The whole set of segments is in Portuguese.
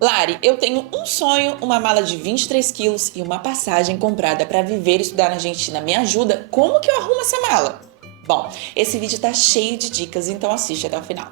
Lari, eu tenho um sonho, uma mala de 23 quilos e uma passagem comprada para viver e estudar na Argentina. Me ajuda? Como que eu arrumo essa mala? Bom, esse vídeo tá cheio de dicas, então assiste até o final.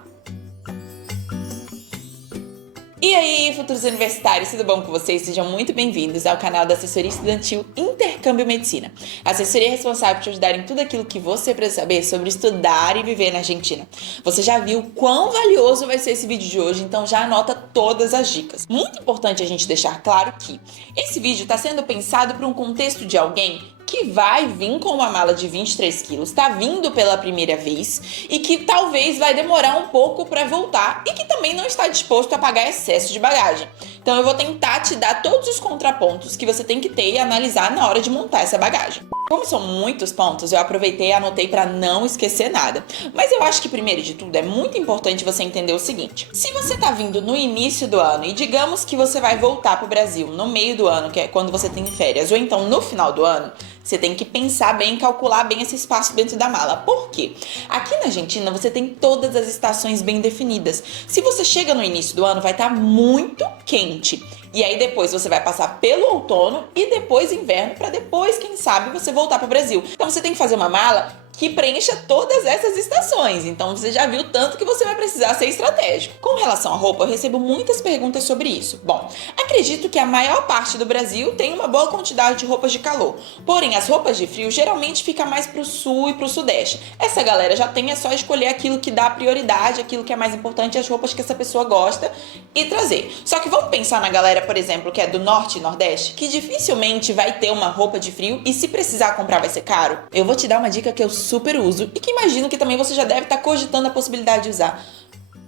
E aí, futuros universitários, tudo bom com vocês? Sejam muito bem-vindos ao canal da Assessoria Estudantil Intercâmbio Medicina. A assessoria é responsável por te ajudar em tudo aquilo que você precisa saber sobre estudar e viver na Argentina. Você já viu quão valioso vai ser esse vídeo de hoje, então já anota todas as dicas. Muito importante a gente deixar claro que esse vídeo está sendo pensado para um contexto de alguém que vai vir com uma mala de 23 quilos, tá vindo pela primeira vez e que talvez vai demorar um pouco para voltar e que também não está disposto a pagar excesso de bagagem. Então eu vou tentar te dar todos os contrapontos que você tem que ter e analisar na hora de montar essa bagagem. Como são muitos pontos, eu aproveitei e anotei para não esquecer nada. Mas eu acho que primeiro de tudo é muito importante você entender o seguinte: se você tá vindo no início do ano e digamos que você vai voltar pro Brasil no meio do ano, que é quando você tem férias, ou então no final do ano, você tem que pensar bem, calcular bem esse espaço dentro da mala. Por quê? Aqui na Argentina você tem todas as estações bem definidas. Se você chega no início do ano, vai estar muito quente. E aí depois você vai passar pelo outono e depois inverno, para depois, quem sabe, você voltar para o Brasil. Então você tem que fazer uma mala que preencha todas essas estações. Então você já viu tanto que você vai precisar ser estratégico. Com relação à roupa, eu recebo muitas perguntas sobre isso. Bom, acredito que a maior parte do Brasil tem uma boa quantidade de roupas de calor. Porém, as roupas de frio geralmente ficam mais pro sul e pro sudeste. Essa galera já tem, é só escolher aquilo que dá prioridade, aquilo que é mais importante, as roupas que essa pessoa gosta e trazer. Só que vamos pensar na galera, por exemplo, que é do norte e nordeste, que dificilmente vai ter uma roupa de frio e se precisar comprar vai ser caro. Eu vou te dar uma dica que eu super uso e que imagino que também você já deve estar cogitando a possibilidade de usar.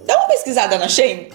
Dá uma pesquisada na Shein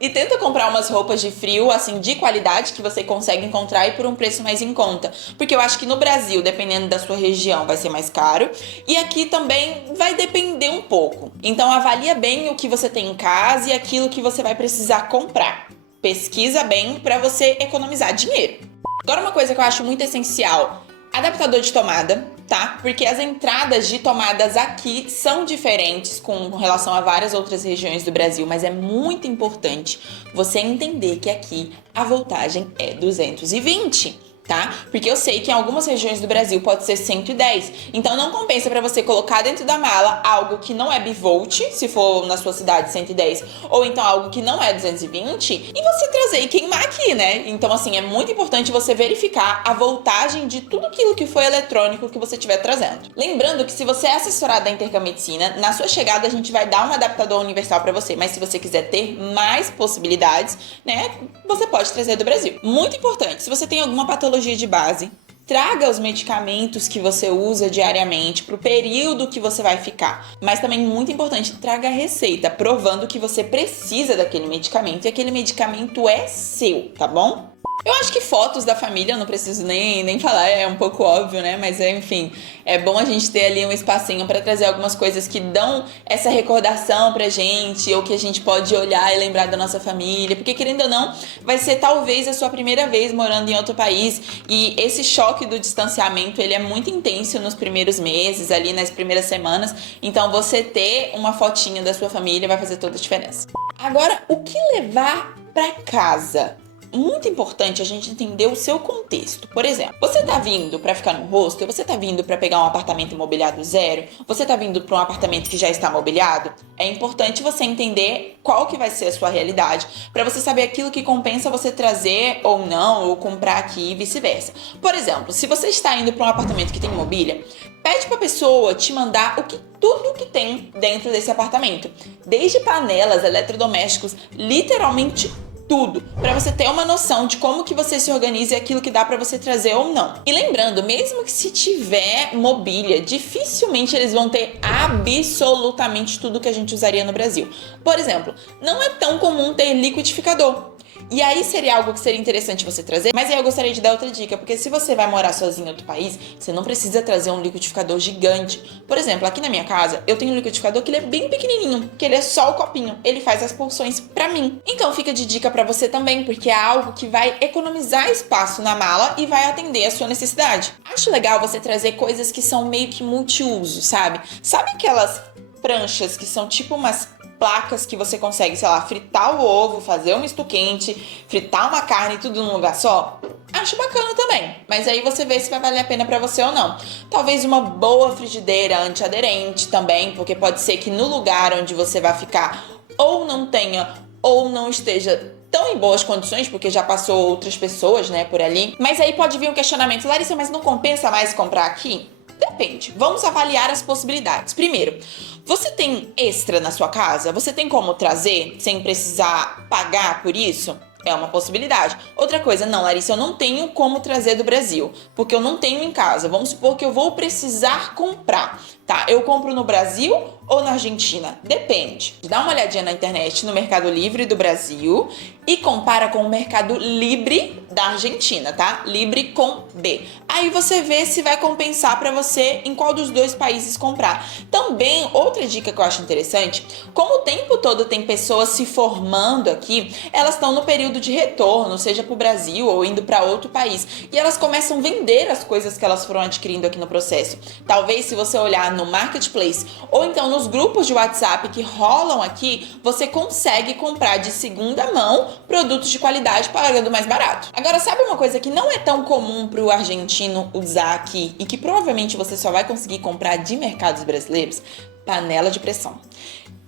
e tenta comprar umas roupas de frio, assim, de qualidade, que você consegue encontrar e por um preço mais em conta. Porque eu acho que no Brasil, dependendo da sua região, vai ser mais caro. E aqui também vai depender um pouco. Então avalia bem o que você tem em casa e aquilo que você vai precisar comprar. Pesquisa bem para você economizar dinheiro. Agora uma coisa que eu acho muito essencial: adaptador de tomada, tá? Porque as entradas de tomadas aqui são diferentes com relação a várias outras regiões do Brasil, mas é muito importante você entender que aqui a voltagem é 220. Tá? Porque eu sei que em algumas regiões do Brasil pode ser 110. Então não compensa para você colocar dentro da mala algo que não é bivolt, se for na sua cidade 110, ou então algo que não é 220, e você trazer e queimar aqui, né? Então assim, é muito importante você verificar a voltagem de tudo aquilo que foi eletrônico que você estiver trazendo. Lembrando que se você é assessorado da Intercamedicina, na sua chegada a gente vai dar um adaptador universal para você, mas se você quiser ter mais possibilidades, né, você pode trazer do Brasil. Muito importante, se você tem alguma patologia de base, traga os medicamentos que você usa diariamente para o período que você vai ficar. Mas também muito importante, traga a receita, provando que você precisa daquele medicamento e aquele medicamento é seu, tá bom? Eu acho que fotos da família, eu não preciso nem falar, é um pouco óbvio, né? Mas enfim, é bom a gente ter ali um espacinho para trazer algumas coisas que dão essa recordação pra gente, ou que a gente pode olhar e lembrar da nossa família, porque querendo ou não, vai ser talvez a sua primeira vez morando em outro país, e esse choque do distanciamento, ele é muito intenso nos primeiros meses, ali nas primeiras semanas, então você ter uma fotinha da sua família vai fazer toda a diferença. Agora, o que levar pra casa? Muito importante a gente entender o seu contexto. Por exemplo, você tá vindo para ficar no hostel, você tá vindo para pegar um apartamento imobiliado zero, você tá vindo para um apartamento que já está mobiliado. É importante você entender qual que vai ser a sua realidade, para você saber aquilo que compensa você trazer ou não, ou comprar aqui e vice-versa. Por exemplo, se você está indo para um apartamento que tem mobília, pede para a pessoa te mandar tudo que tem dentro desse apartamento, desde panelas, eletrodomésticos, literalmente tudo, para você ter uma noção de como que você se organiza e aquilo que dá para você trazer ou não. E lembrando, mesmo que se tiver mobília, dificilmente eles vão ter absolutamente tudo que a gente usaria no Brasil. Por exemplo, não é tão comum ter liquidificador. E aí seria algo que seria interessante você trazer, mas aí eu gostaria de dar outra dica, porque se você vai morar sozinho em outro país, você não precisa trazer um liquidificador gigante. Por exemplo, aqui na minha casa, eu tenho um liquidificador que ele é bem pequenininho, que ele é só o copinho, ele faz as porções pra mim. Então fica de dica pra você também, porque é algo que vai economizar espaço na mala e vai atender a sua necessidade. Acho legal você trazer coisas que são meio que multiuso, sabe? Sabe aquelas pranchas que são tipo umas placas que você consegue, sei lá, fritar o ovo, fazer um misto quente, fritar uma carne, tudo num lugar só. Acho bacana também, mas aí você vê se vai valer a pena pra você ou não. Talvez uma boa frigideira antiaderente também, porque pode ser que no lugar onde você vai ficar ou não tenha ou não esteja tão em boas condições, porque já passou outras pessoas, né, por ali. Mas aí pode vir um questionamento: Larissa, mas não compensa mais comprar aqui? Depende. Vamos avaliar as possibilidades. Primeiro, você tem extra na sua casa? Você tem como trazer sem precisar pagar por isso? É uma possibilidade. Outra coisa, não, Larissa, eu não tenho como trazer do Brasil, porque eu não tenho em casa. Vamos supor que eu vou precisar comprar, tá? Eu compro no Brasil ou na Argentina? Depende. Dá uma olhadinha na internet no Mercado Livre do Brasil e compara com o Mercado Livre da Argentina, tá? Livre com B. Aí você vê se vai compensar para você em qual dos dois países comprar. Também, outra dica que eu acho interessante, como o tempo todo tem pessoas se formando aqui, elas estão no período de retorno, seja para o Brasil ou indo para outro país, e elas começam a vender as coisas que elas foram adquirindo aqui no processo. Talvez, se você olhar no Marketplace ou então nos grupos de WhatsApp que rolam aqui, você consegue comprar de segunda mão produtos de qualidade pagando mais barato. Agora, sabe uma coisa que não é tão comum para o argentino usar aqui e que provavelmente você só vai conseguir comprar de mercados brasileiros? Panela de pressão.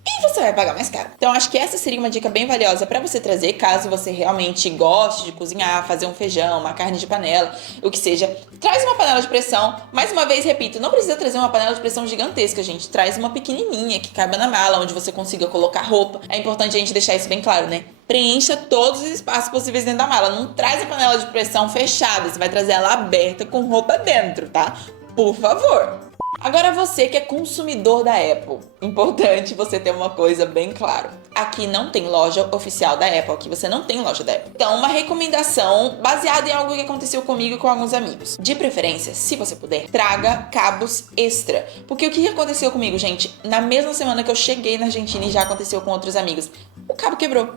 E você vai pagar mais caro. Então, acho que essa seria uma dica bem valiosa para você trazer, caso você realmente goste de cozinhar, fazer um feijão, uma carne de panela, o que seja. Traz uma panela de pressão. Mais uma vez, repito, não precisa trazer uma panela de pressão gigantesca, gente. Traz uma pequenininha que caiba na mala, onde você consiga colocar roupa. É importante a gente deixar isso bem claro, né? Preencha todos os espaços possíveis dentro da mala. Não traz a panela de pressão fechada, você vai trazer ela aberta com roupa dentro, tá? Por favor. Agora, você que é consumidor da Apple, importante você ter uma coisa bem clara. Aqui não tem loja oficial da Apple, aqui você não tem loja da Apple. Então, uma recomendação baseada em algo que aconteceu comigo e com alguns amigos. De preferência, se você puder, traga cabos extra. Porque o que aconteceu comigo, gente? Na mesma semana que eu cheguei na Argentina, e já aconteceu com outros amigos, o cabo quebrou.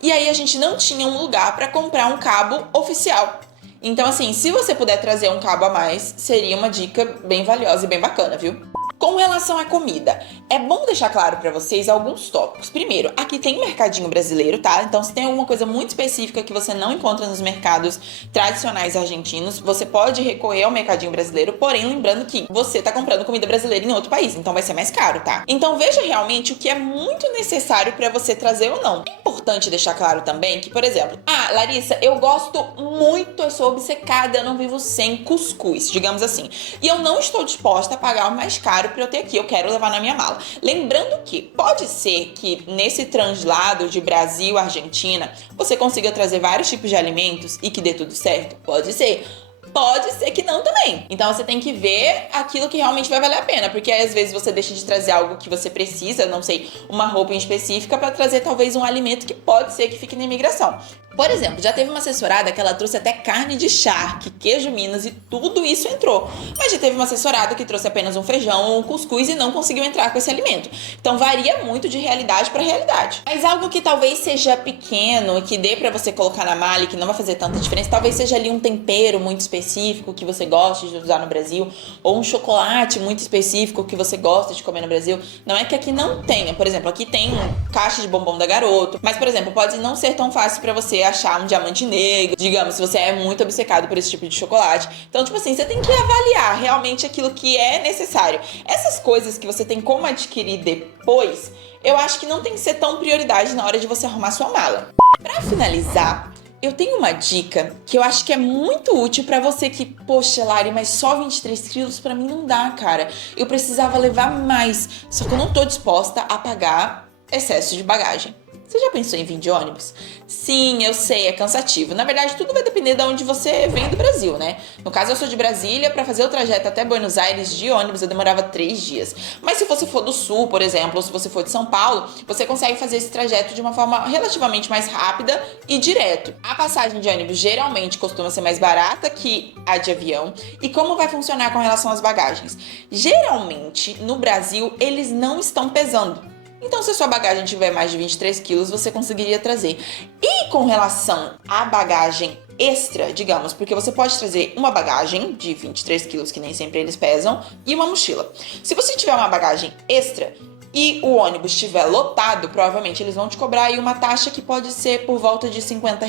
E aí a gente não tinha um lugar para comprar um cabo oficial. Então, assim, se você puder trazer um cabo a mais, seria uma dica bem valiosa e bem bacana, viu? Com relação à comida, é bom deixar claro para vocês alguns tópicos. Primeiro, aqui tem mercadinho brasileiro, tá? Então, se tem alguma coisa muito específica que você não encontra nos mercados tradicionais argentinos, você pode recorrer ao mercadinho brasileiro, porém, lembrando que você tá comprando comida brasileira em outro país, então vai ser mais caro, tá? Então, veja realmente o que é muito necessário para você trazer ou não. É importante deixar claro também que, por exemplo, Larissa, eu gosto muito, eu sou obcecada, eu não vivo sem cuscuz, digamos assim. E eu não estou disposta a pagar o mais caro para eu ter aqui, eu quero levar na minha mala. Lembrando que pode ser que nesse translado de Brasil a Argentina, você consiga trazer vários tipos de alimentos e que dê tudo certo? Pode ser. Pode ser que não também. Então você tem que ver aquilo que realmente vai valer a pena, porque aí, às vezes você deixa de trazer algo que você precisa, não sei, uma roupa em específica, para trazer talvez um alimento que pode ser que fique na imigração. Por exemplo, já teve uma assessorada que ela trouxe até carne de charque, queijo Minas e tudo isso entrou. Mas já teve uma assessorada que trouxe apenas um feijão ou um cuscuz e não conseguiu entrar com esse alimento. Então varia muito de realidade para realidade. Mas algo que talvez seja pequeno e que dê para você colocar na mala e que não vai fazer tanta diferença, talvez seja ali um tempero muito específico que você gosta de usar no Brasil, ou um chocolate muito específico que você gosta de comer no Brasil. Não é que aqui não tenha. Por exemplo, aqui tem caixa de bombom da Garoto, mas, por exemplo, pode não ser tão fácil para você achar um diamante negro, digamos, se você é muito obcecado por esse tipo de chocolate. Então, tipo assim, você tem que avaliar realmente aquilo que é necessário. Essas coisas que você tem como adquirir depois, eu acho que não tem que ser tão prioridade na hora de você arrumar sua mala. Pra finalizar, eu tenho uma dica que eu acho que é muito útil pra você que, poxa, Lari, mas só 23 quilos pra mim não dá, cara. Eu precisava levar mais, só que eu não tô disposta a pagar excesso de bagagem. Você já pensou em vir de ônibus? Sim, eu sei, é cansativo. Na verdade, tudo vai depender de onde você vem do Brasil, né? No caso, eu sou de Brasília, para fazer o trajeto até Buenos Aires de ônibus, eu demorava 3 dias. Mas se você for do Sul, por exemplo, ou se você for de São Paulo, você consegue fazer esse trajeto de uma forma relativamente mais rápida e direto. A passagem de ônibus geralmente costuma ser mais barata que a de avião. E como vai funcionar com relação às bagagens? Geralmente, no Brasil, eles não estão pesando. Então, se a sua bagagem tiver mais de 23 quilos, você conseguiria trazer. E com relação à bagagem extra, digamos, porque você pode trazer uma bagagem de 23 quilos, que nem sempre eles pesam, e uma mochila. Se você tiver uma bagagem extra, e o ônibus estiver lotado, provavelmente eles vão te cobrar aí uma taxa que pode ser por volta de R$ 50.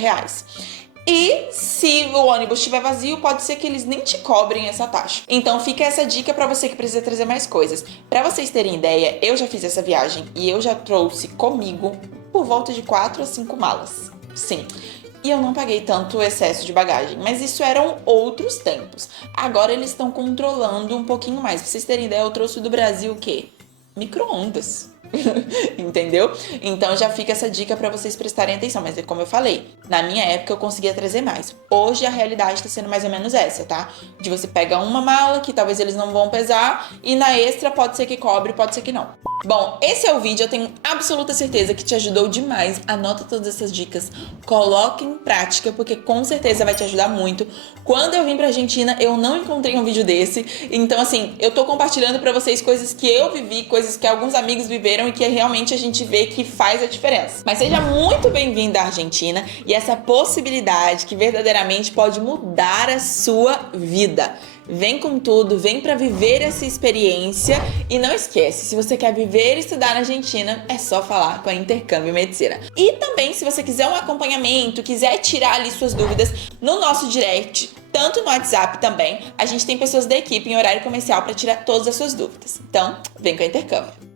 E se o ônibus estiver vazio, pode ser que eles nem te cobrem essa taxa. Então fica essa dica para você que precisa trazer mais coisas. Para vocês terem ideia, eu já fiz essa viagem e eu já trouxe comigo por volta de 4 a 5 malas. Sim. E eu não paguei tanto excesso de bagagem, mas isso eram outros tempos. Agora eles estão controlando um pouquinho mais. Pra vocês terem ideia, eu trouxe do Brasil o quê? Micro-ondas. Entendeu? Então já fica essa dica para vocês prestarem atenção. Mas como eu falei, na minha época eu conseguia trazer mais. Hoje a realidade está sendo mais ou menos essa, tá? De você pegar uma mala que talvez eles não vão pesar e na extra pode ser que cobre, pode ser que não. Bom, esse é o vídeo, eu tenho absoluta certeza que te ajudou demais. Anota todas essas dicas, coloque em prática, porque com certeza vai te ajudar muito. Quando eu vim pra Argentina, eu não encontrei um vídeo desse. Então, assim, eu tô compartilhando pra vocês coisas que eu vivi, coisas que alguns amigos viveram e que realmente a gente vê que faz a diferença. Mas seja muito bem-vindo à Argentina e essa possibilidade que verdadeiramente pode mudar a sua vida. Vem com tudo, vem para viver essa experiência e não esquece, se você quer viver e estudar na Argentina, é só falar com a Intercâmbio Medicina. E também, se você quiser um acompanhamento, quiser tirar ali suas dúvidas no nosso direct, tanto no WhatsApp também, a gente tem pessoas da equipe em horário comercial para tirar todas as suas dúvidas. Então, vem com a Intercâmbio.